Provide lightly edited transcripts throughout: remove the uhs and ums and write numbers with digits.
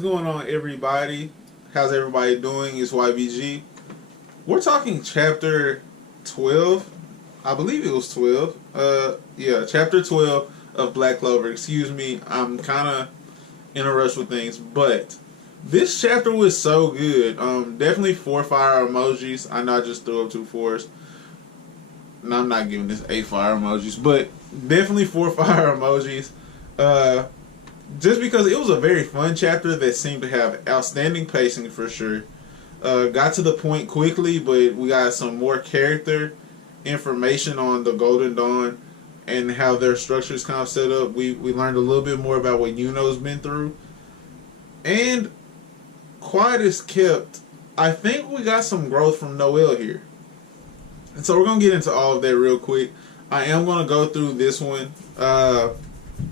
What's going on, everybody? How's everybody doing? It's YBG. We're talking chapter 12. I believe it was 12. Yeah, chapter 12 of Black Clover. Excuse me, I'm kind of in a rush with things, but this chapter was so good. Definitely 4 fire emojis. I know I just threw up 2 4s. No, I'm not giving this 8 fire emojis, but definitely 4 fire emojis. Just because it was a very fun chapter that seemed to have outstanding pacing for sure. Got to the point quickly, but we got some more character information on the Golden Dawn and how their structure is kind of set up. We learned a little bit more about what Yuno's been through. And quiet as kept, I think we got some growth from Noelle here. And so we're going to get into all of that real quick. I am going to go through this one.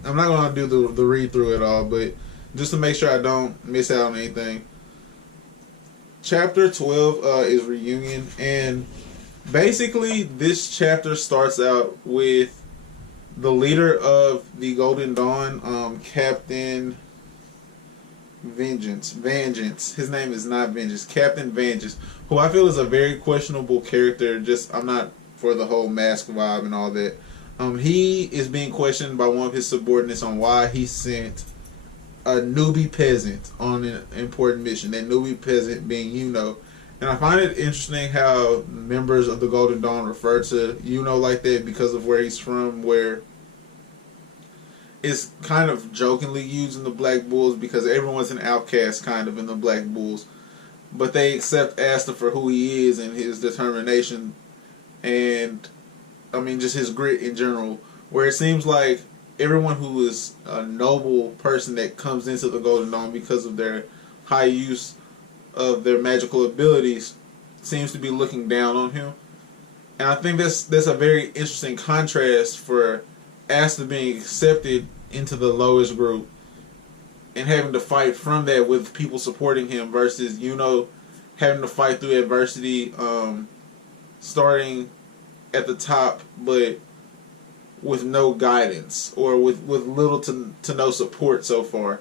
I'm not going to do the read through it all, but just to make sure I don't miss out on anything. Chapter 12 is Reunion, and basically this chapter starts out with the leader of the Golden Dawn, Captain Vengeance. His name is not Vengeance. Captain Vengeance, who I feel is a very questionable character. I'm not for the whole mask vibe and all that. He is being questioned by one of his subordinates on why he sent a newbie peasant on an important mission. That newbie peasant being Yuno. And I find it interesting how members of the Golden Dawn refer to Yuno like that because of where he's from, where it's kind of jokingly used in the Black Bulls because everyone's an outcast kind of in the Black Bulls. But they accept Asta for who he is and his determination and just his grit in general, where it seems like everyone who is a noble person that comes into the Golden Dawn because of their high use of their magical abilities seems to be looking down on him. And I think that's a very interesting contrast for Asta being accepted into the lowest group and having to fight from that with people supporting him versus having to fight through adversity, starting at the top but with no guidance or with little to no support so far.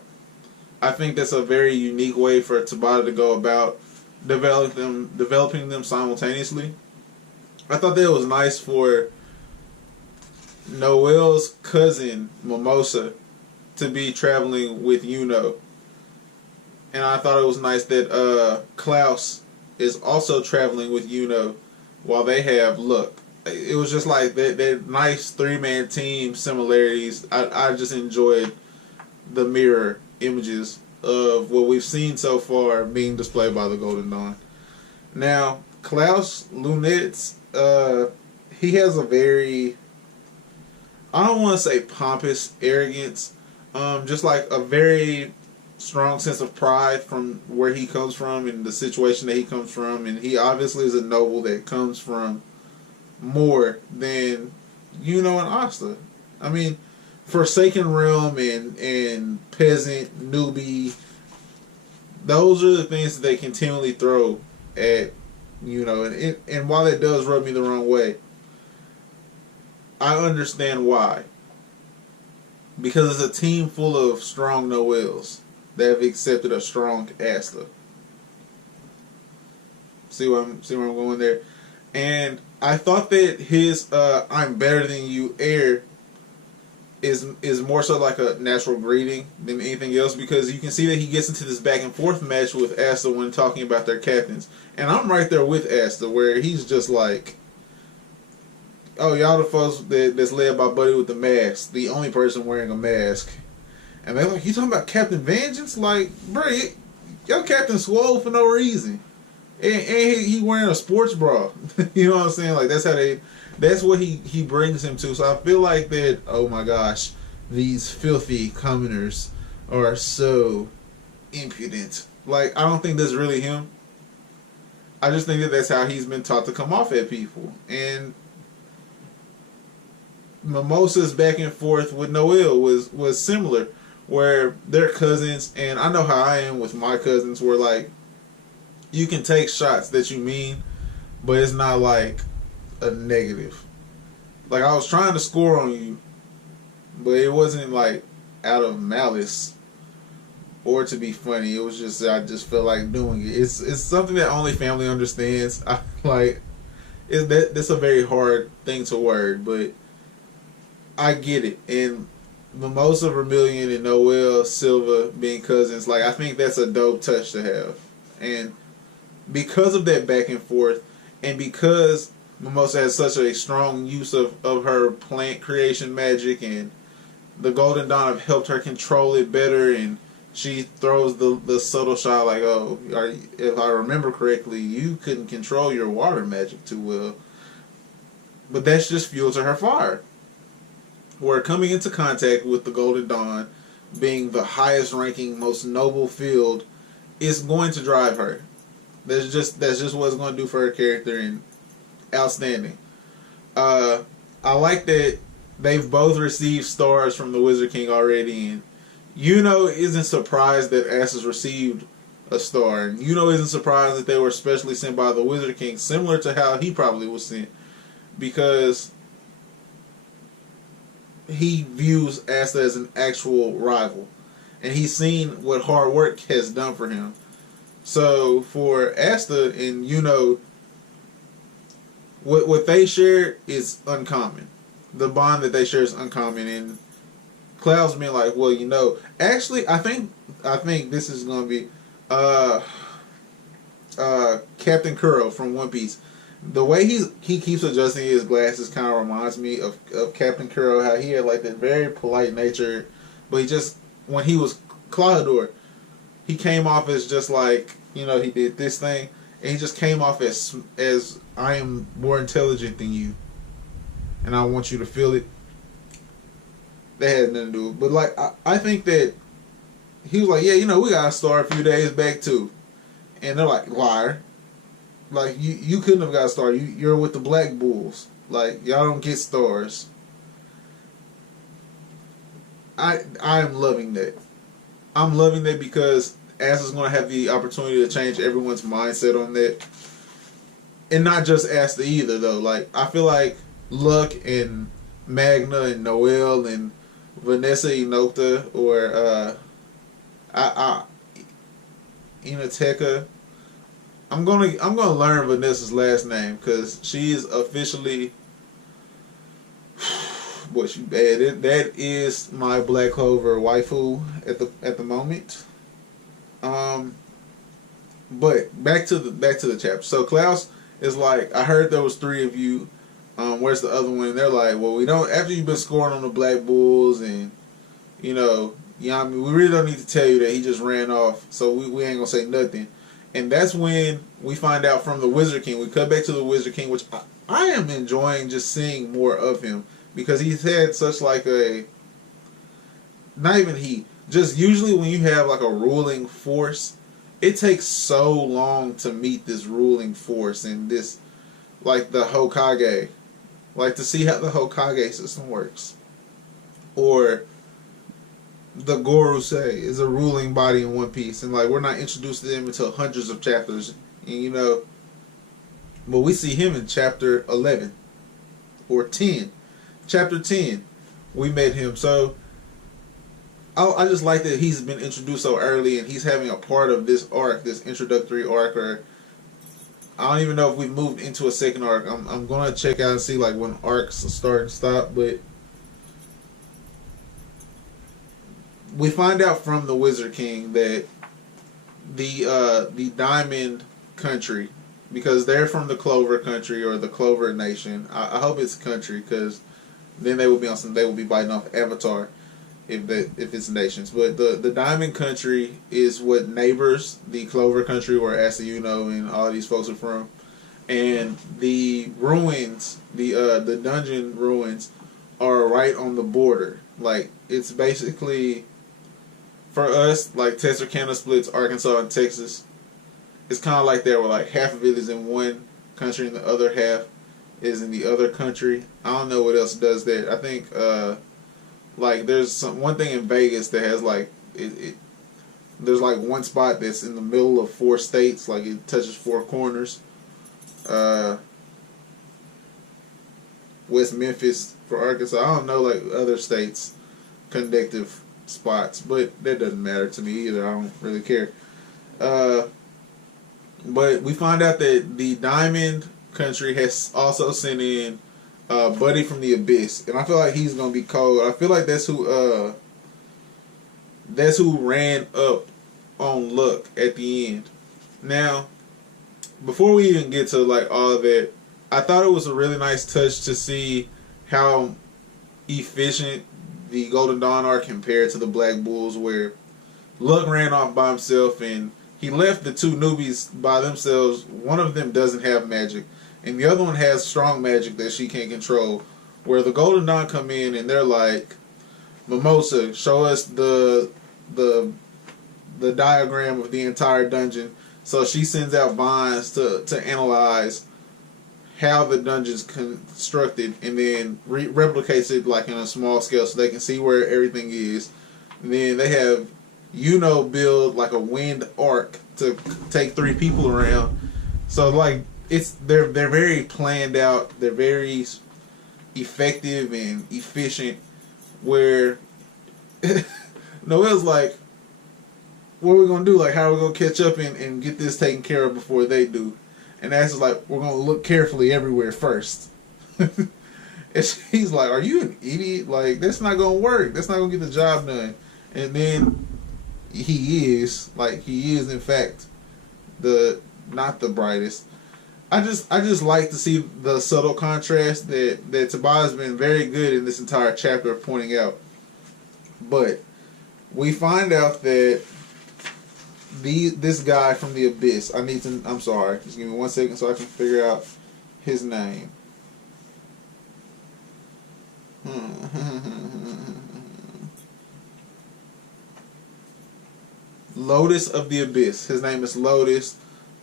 I think that's a very unique way for Tabata to go about developing them simultaneously. I thought that it was nice for Noelle's cousin Mimosa to be traveling with Yuno, and I thought it was nice that Klaus is also traveling with Yuno while they have Luck. It was just like that nice 3-man team similarities. I just enjoyed the mirror images of what we've seen so far being displayed by the Golden Dawn. Now, Klaus Lunetz, he has a very, I don't want to say pompous arrogance, just like a very strong sense of pride from where he comes from and the situation that he comes from. And he obviously is a noble that comes from more than Yuno and Asta. Forsaken Realm and peasant, newbie, those are the things that they continually throw at Yuno. And while that does rub me the wrong way, I understand why. Because it's a team full of strong Noels that have accepted a strong Asta. See where I'm going there? And I thought that his "I'm better than you" air is more so like a natural greeting than anything else, because you can see that he gets into this back and forth match with Asta when talking about their captains. And I'm right there with Asta, where he's just like, oh, y'all the folks that's led by Buddy with the mask, the only person wearing a mask. And they're like, you talking about Captain Vengeance? Like, bro, your captain swole for no reason. And he wearing a sports bra. You know what I'm saying? Like, that's what he brings him to. So I feel like that, oh my gosh, these filthy commoners are so impudent. Like, I don't think that's really him. I just think that that's how he's been taught to come off at people. And Mimosa's back and forth with Noelle was similar, where they're cousins. And I know how I am with my cousins, where like, you can take shots that you mean, but it's not like a negative. Like, I was trying to score on you, but it wasn't like out of malice or to be funny. It was just I just felt like doing it. It's something that only family understands. I like that's a very hard thing to word, but I get it. And Mimosa Vermilion and Noel Silva being cousins, like I think that's a dope touch to have. And because of that back and forth, and because Mimosa has such a strong use of her plant creation magic, and the Golden Dawn have helped her control it better, and she throws the subtle shot like, oh, if I remember correctly, you couldn't control your water magic too well. But that's just fuel to her fire. Where coming into contact with the Golden Dawn, being the highest ranking, most noble field, is going to drive her. That's just what it's going to do for her character, and outstanding. I like that they've both received stars from the Wizard King already, and Yuno isn't surprised that Ass has received a star, and Yuno isn't surprised that they were specially sent by the Wizard King, similar to how he probably was sent, because he views Asta as an actual rival, and he's seen what hard work has done for him. So for Asta and Yuno, what they share is uncommon. The bond that they share is uncommon, and Cloud's being like, well, you know, actually, I think this is gonna be Captain Kuro from One Piece. The way he keeps adjusting his glasses kind of reminds me of Captain Kuro, how he had like that very polite nature, but he just, when he was Clawdor, he came off as just like, you know, he did this thing, and he just came off as I am more intelligent than you, and I want you to feel it. That had nothing to do with it. But like I think that he was like, yeah, you know, we got a star a few days back too, and they're like, liar. Like, you couldn't have got a star. You're with the Black Bulls. Like, y'all don't get stars. I am loving that. I'm loving that because Ass is going to have the opportunity to change everyone's mindset on that. And not just Asta either, though. Like, I feel like Luck and Magna and Noel and Vanessa Inokta or Inateka. I'm gonna learn Vanessa's last name because she is officially, boy, she bad. That is my Black Clover waifu at the moment. But back to the chapter. So Klaus is like, I heard there was 3 of you. Where's the other one? And they're like, well, we don't. After you've been scoring on the Black Bulls, and you know, Yami, we really don't need to tell you that he just ran off. So we ain't gonna say nothing. And that's when we find out from the Wizard King. We cut back to the Wizard King, which I am enjoying just seeing more of him. Because he's had such like a... Not even he. Just usually when you have like a ruling force, it takes so long to meet this ruling force and this... Like the Hokage. Like to see how the Hokage system works. Or... the Gorosei is a ruling body in One Piece, and like we're not introduced to them until hundreds of chapters, and you know, but we see him in chapter 11 or 10. Chapter 10, we met him. So I just like that he's been introduced so early, and he's having a part of this arc, this introductory arc. Or I don't even know if we've moved into a second arc. I'm gonna check out and see like when arcs start and stop, but. We find out from the Wizard King that the Diamond Country, because they're from the Clover Country or the Clover Nation. I hope it's country, because then they will be on some. They will be biting off Avatar if it's nations. But the Diamond Country is what neighbors the Clover Country, where Asayuno and all these folks are from, and the ruins, the dungeon ruins, are right on the border. Like it's basically. For us, like Texarkana splits Arkansas and Texas. It's kind of like that, where like half of it is in one country and the other half is in the other country. I don't know what else does that. I think like there's one thing in Vegas that has like there's like one spot that's in the middle of 4 states, like it touches 4 corners. West Memphis for Arkansas. I don't know like other states connective spots, but that doesn't matter to me either. I don't really care. But we find out that the Diamond Country has also sent in Buddy from the Abyss, and I feel like he's gonna be cold. I feel like that's who ran up on Luck at the end. Now, before we even get to like all of that, I thought it was a really nice touch to see how efficient the Golden Dawn are compared to the Black Bulls, where Luck ran off by himself and he left the two newbies by themselves. One of them doesn't have magic, and the other one has strong magic that she can't control. Where the Golden Dawn come in and they're like, Mimosa, show us the diagram of the entire dungeon. So she sends out vines to analyze how the dungeon's constructed, and then replicates it like in a small scale so they can see where everything is. And then they have build like a wind arc to take 3 people around. So like they're very planned out. They're very effective and efficient. Where Noelle's like, what are we gonna do? Like, how are we gonna catch up and get this taken care of before they do? And Ash is like, we're gonna look carefully everywhere first. And he's like, are you an idiot? Like, that's not gonna work. That's not gonna get the job done. And then he is in fact not the brightest. I just like to see the subtle contrast that Tobias has been very good in this entire chapter of pointing out. But we find out that this guy from the Abyss, I'm sorry, just give me 1 second so I can figure out his name. Lotus of the Abyss. His name is Lotus.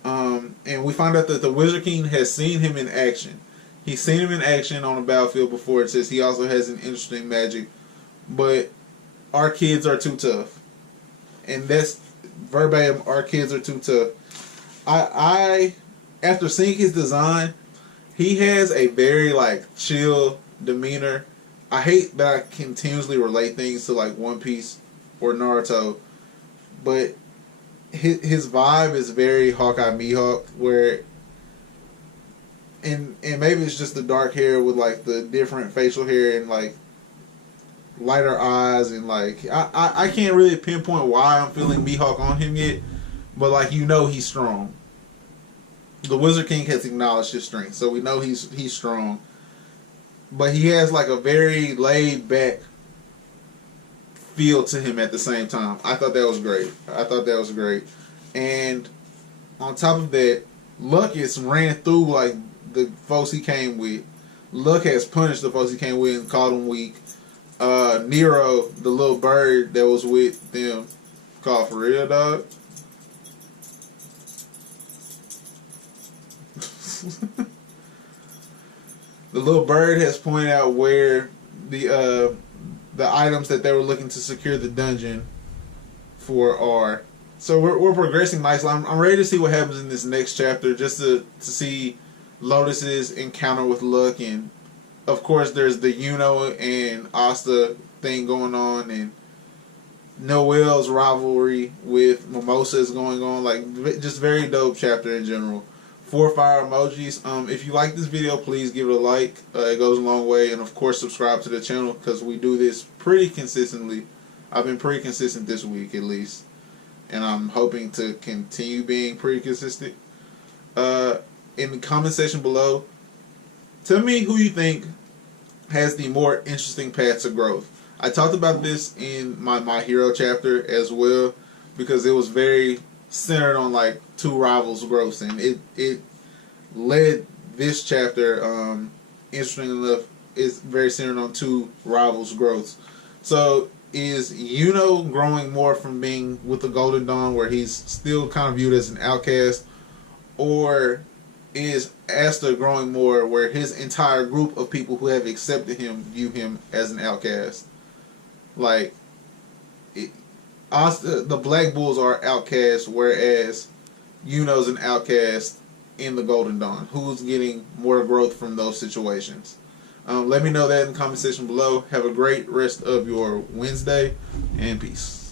And we find out that the Wizard King has seen him in action. He's seen him in action on a battlefield before. It says he also has an interesting magic. But our kids are too tough. And that's verbatim, our kids are too tough. I after seeing his design, he has a very like chill demeanor. I hate that I continuously relate things to like One Piece or Naruto, but his vibe is very Hawkeye Mihawk, where and maybe it's just the dark hair with like the different facial hair and like lighter eyes, and like I can't really pinpoint why I'm feeling Mihawk on him yet, but like he's strong. The Wizard King has acknowledged his strength, so we know he's strong. But he has like a very laid back feel to him at the same time. I thought that was great. And on top of that, Luck has ran through like the folks he came with. Luck has punished the folks he came with and called them weak. Nero, the little bird that was with them, called for real, dog. The little bird has pointed out where the items that they were looking to secure the dungeon for are. So we're progressing nicely. I'm ready to see what happens in this next chapter, just to see Lotus's encounter with Luck, and of course there's the Yuno and Asta thing going on, and Noelle's rivalry with Mimosa is going on. Like, just very dope chapter in general. 4 fire emojis. If you like this video, please give it a like. It goes a long way. And of course, subscribe to the channel, because we do this pretty consistently. I've been pretty consistent this week at least, and I'm hoping to continue being pretty consistent. In the comment section below, tell me who you think has the more interesting path to growth. I talked about this in my hero chapter as well, because it was very centered on like 2 rivals' growth, and it led this chapter, interesting enough, is very centered on 2 rivals' growths. So is Yuno growing more from being with the Golden Dawn, where he's still kind of viewed as an outcast, or is Asta growing more where his entire group of people who have accepted him view him as an outcast? Like, Asta, the Black Bulls are outcasts, whereas Yuno's an outcast in the Golden Dawn. Who's getting more growth from those situations? Let me know that in the comment section below. Have a great rest of your Wednesday, and peace.